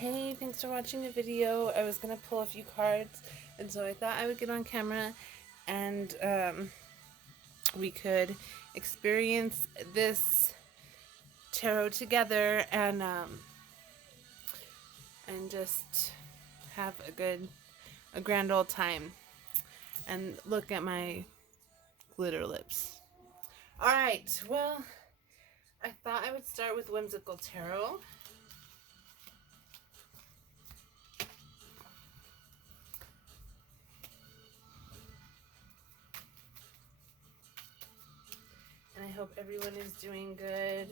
Hey, thanks for watching the video. I was going to pull a few cards, and so I thought I would get on camera and we could experience this tarot together and just have a grand old time and look at my glitter lips. Alright, well, I thought I would start with Whimsical Tarot. And I hope everyone is doing good.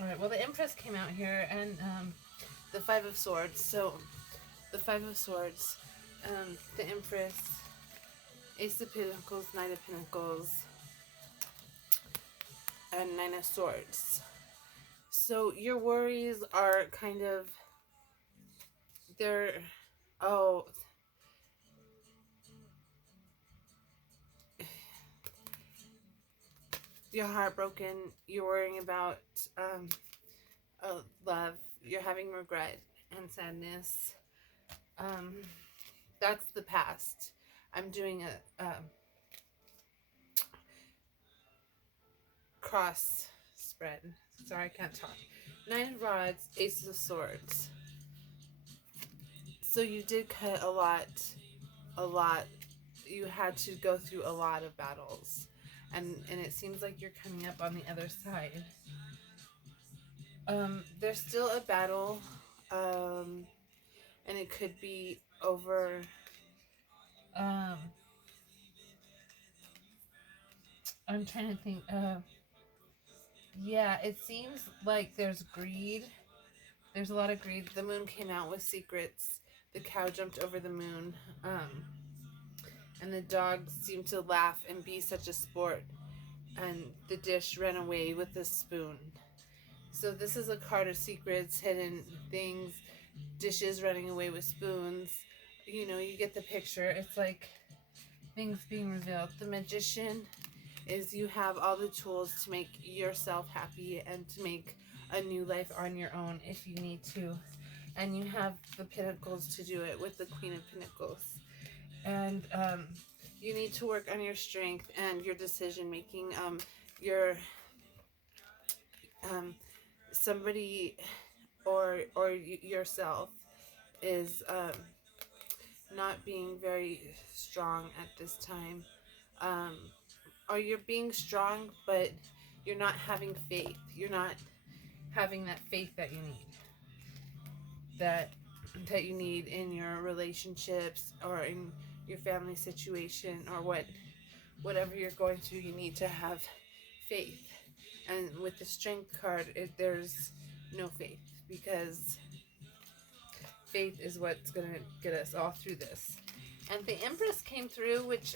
Alright, well the Empress came out here and the Five of Swords. So the Five of Swords, the Empress, Ace of Pentacles, Knight of Pentacles, and Nine of Swords. So your worries are kind of, you're heartbroken, you're worrying about love, you're having regret and sadness. That's the past. I'm doing a cross spread. Sorry, I can't talk. Nine of Rods, Ace of Swords. So you did cut a lot. You had to go through a lot of battles. And it seems like you're coming up on the other side. There's still a battle. And it could be over I'm trying to think. Yeah, it seems like there's greed. There's a lot of greed. The moon came out with secrets. The cow jumped over the moon. And the dog seemed to laugh and be such a sport. And the dish ran away with the spoon. So this is a card of secrets, hidden things, dishes running away with spoons. You know, you get the picture. It's like things being revealed. The Magician is you have all the tools to make yourself happy and to make a new life on your own if you need to. And you have the Pentacles to do it with the Queen of Pentacles. And you need to work on your strength and your decision making. Somebody or yourself is not being very strong at this time. Or you're being strong, but you're not having faith. You're not having that faith that you need. That you need in your relationships or in your family situation or whatever you're going through. You need to have faith. And with the Strength card, there's no faith, because faith is what's going to get us all through this. And the Empress came through, which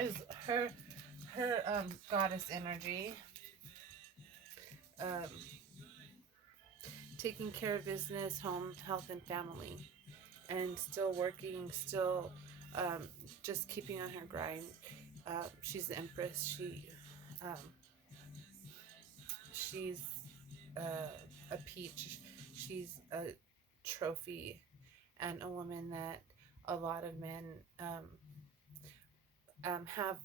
is her goddess energy. Taking care of business, home, health, and family. And still working, still just keeping on her grind. She's the Empress. She's a peach. She's a trophy, and a woman that a lot of men have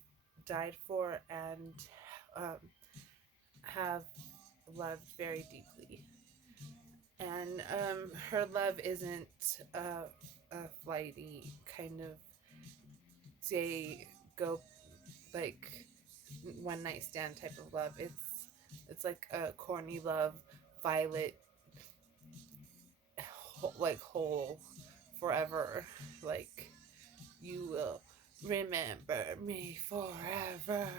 died for and have loved very deeply. And her love isn't a flighty kind of go like one night stand type of love. It's like a corny love, violet, like whole forever. Like, you will remember me forever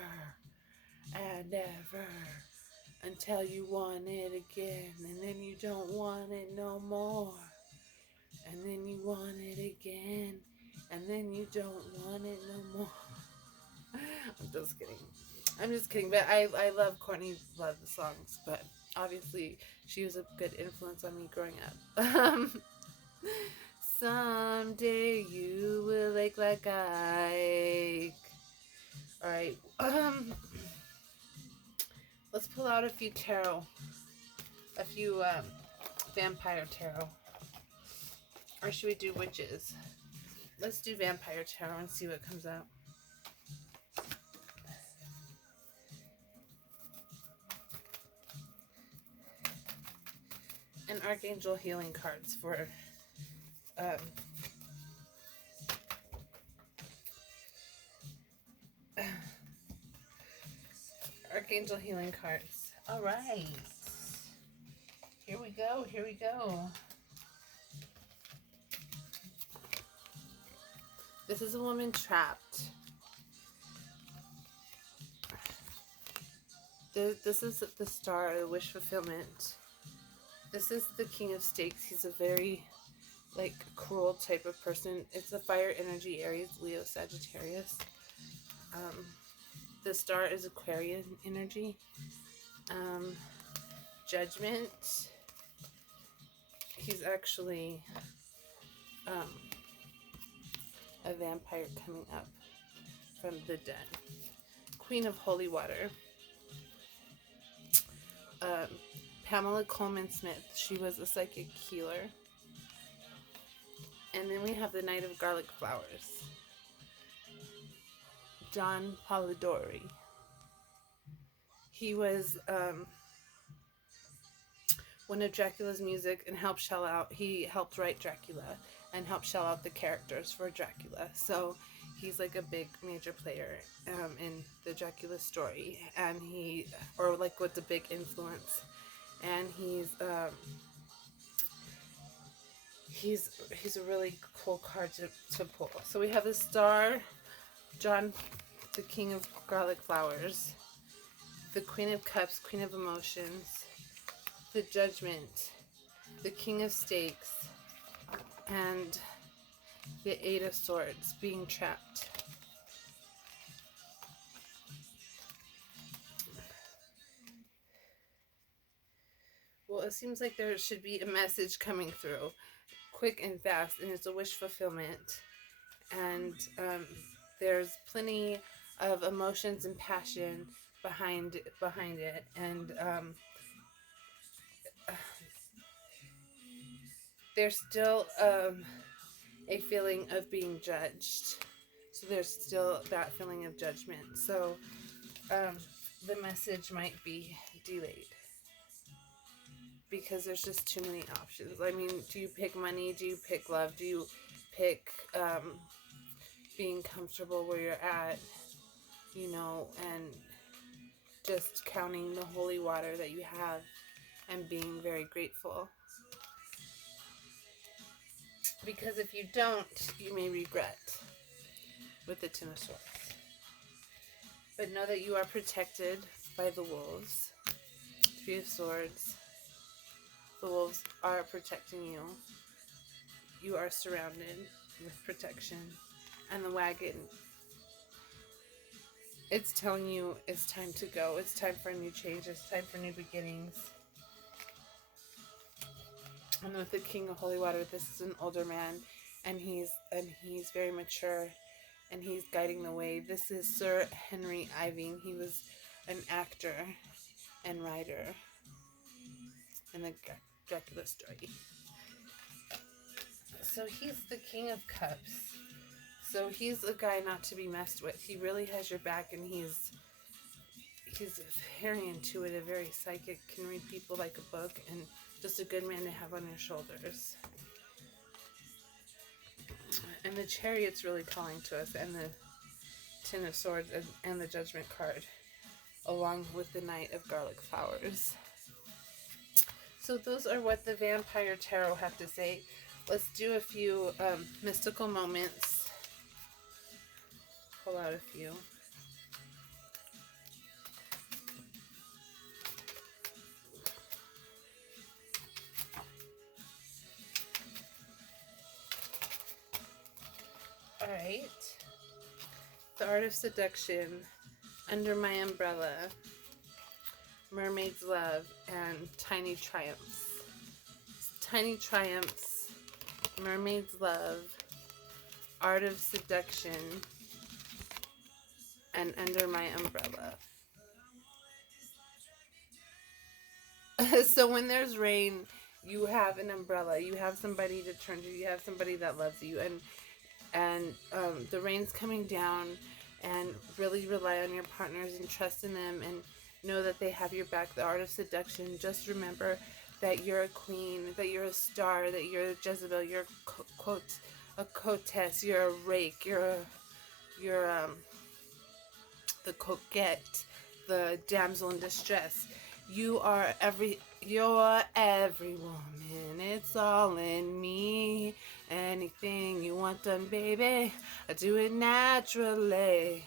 and ever until you want it again, and then you don't want it no more, and then you want it again and then you don't want it no more. I'm just kidding. I'm just kidding, but I love Courtney Love songs, but obviously she was a good influence on me growing up. Someday you will ache like I ache. Alright, let's pull out a few tarot. A few vampire tarot. Or should we do witches? Let's do vampire tarot and see what comes out. And Archangel healing cards for Archangel healing cards. All right. Here we go. Here we go. This is a woman trapped. This is the star, the wish fulfillment. This is the King of Stakes. He's a very, like, cruel type of person. It's a fire energy, Aries, Leo, Sagittarius. The star is Aquarian energy. Judgment. He's actually a vampire coming up from the dead. Queen of Holy Water. Pamela Coleman Smith. She was a psychic healer. And then we have the Knight of Garlic Flowers. John Polidori. He was one of Dracula's music and helped shell out. He helped write Dracula and helped shell out the characters for Dracula. So he's like a big major player in the Dracula story, and or like with a big influence. And he's a really cool card to pull. So we have the star, John, the King of Garlic Flowers, the Queen of Cups, Queen of Emotions, the Judgment, the King of Stakes, and the Eight of Swords, being trapped. Well, it seems like there should be a message coming through quick and fast, and it's a wish fulfillment. And there's plenty of emotions and passion behind it, and there's still a feeling of being judged. So there's still that feeling of judgment. So the message might be delayed because there's just too many options. I mean, do you pick money? Do you pick love? Do you pick being comfortable where you're at, you know, and just counting the holy water that you have and being very grateful? Because if you don't, you may regret, with the Ten of Swords. But know that you are protected by the wolves. Three of Swords. The wolves are protecting you. You are surrounded with protection. And the wagon, it's telling you it's time to go. It's time for a new change. It's time for new beginnings. And with the King of Holy Water, this is an older man, and he's very mature, and he's guiding the way. This is Sir Henry Iving. He was an actor and writer in the Dracula story. So he's the King of Cups. So he's a guy not to be messed with. He really has your back, and he's very intuitive, very psychic, can read people like a book, and just a good man to have on your shoulders. And the Chariot's really calling to us, and the Ten of Swords, and the Judgment card, along with the Knight of Garlic Flowers. So those are what the Vampire Tarot have to say. Let's do a few mystical moments. Pull out a few. right. The Art of Seduction, Under My Umbrella, Mermaid's Love, and Tiny Triumphs. Tiny Triumphs, Mermaid's Love, Art of Seduction, and Under My Umbrella. So when there's rain, you have an umbrella. You have somebody to turn to. You have somebody that loves you. And the rain's coming down, and really rely on your partners and trust in them and know that they have your back. The Art of Seduction. Just remember that you're a queen, that you're a star, that you're a Jezebel, you're a Coquette, you're a rake, you're the coquette, the damsel in distress. You're every woman. It's all in me. Anything you want done, baby, I do it naturally.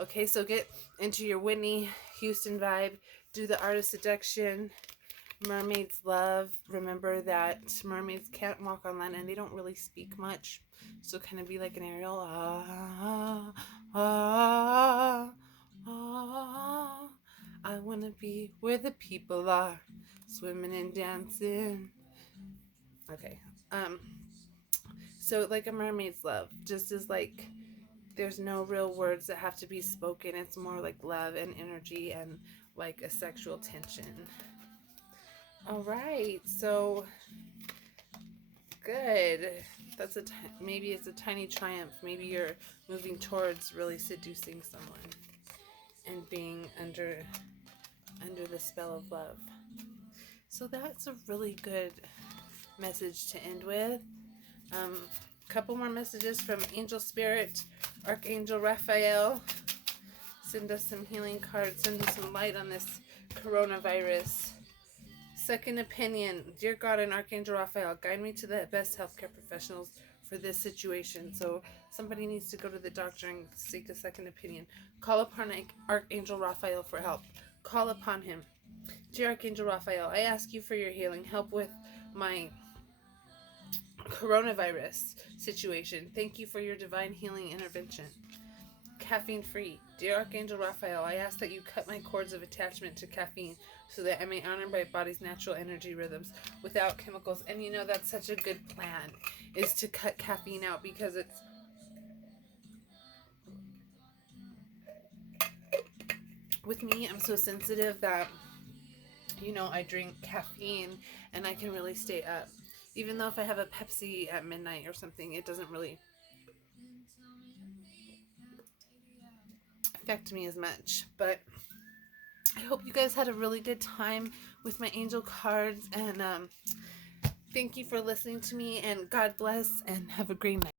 Okay, so get into your Whitney Houston vibe. Do the Art of Seduction. Mermaid's Love. Remember that mermaids can't walk on land and they don't really speak much. So kind of be like an Ariel. I want to be where the people are, swimming and dancing. Okay. So like a mermaid's love, just as like there's no real words that have to be spoken. It's more like love and energy and like a sexual tension. All right, so good. That's maybe it's a tiny triumph. Maybe you're moving towards really seducing someone and being under the spell of love. So that's a really good message to end with. Couple more messages from Angel Spirit, Archangel Raphael. Send us some healing cards. Send us some light on this coronavirus. Second opinion. Dear God and Archangel Raphael, guide me to the best healthcare professionals for this situation. So somebody needs to go to the doctor and seek a second opinion. Call upon Archangel Raphael for help. Call upon him. Dear Archangel Raphael, I ask you for your healing. Help with my coronavirus situation. Thank you for your divine healing intervention. Caffeine free. Dear Archangel Raphael, I ask that you cut my cords of attachment to caffeine so that I may honor my body's natural energy rhythms without chemicals. And you know, that's such a good plan, is to cut caffeine out, because it's with me, I'm so sensitive that, you know, I drink caffeine and I can really stay up. Even though if I have a Pepsi at midnight or something, it doesn't really affect me as much. But I hope you guys had a really good time with my angel cards, and thank you for listening to me, and God bless, and have a great night.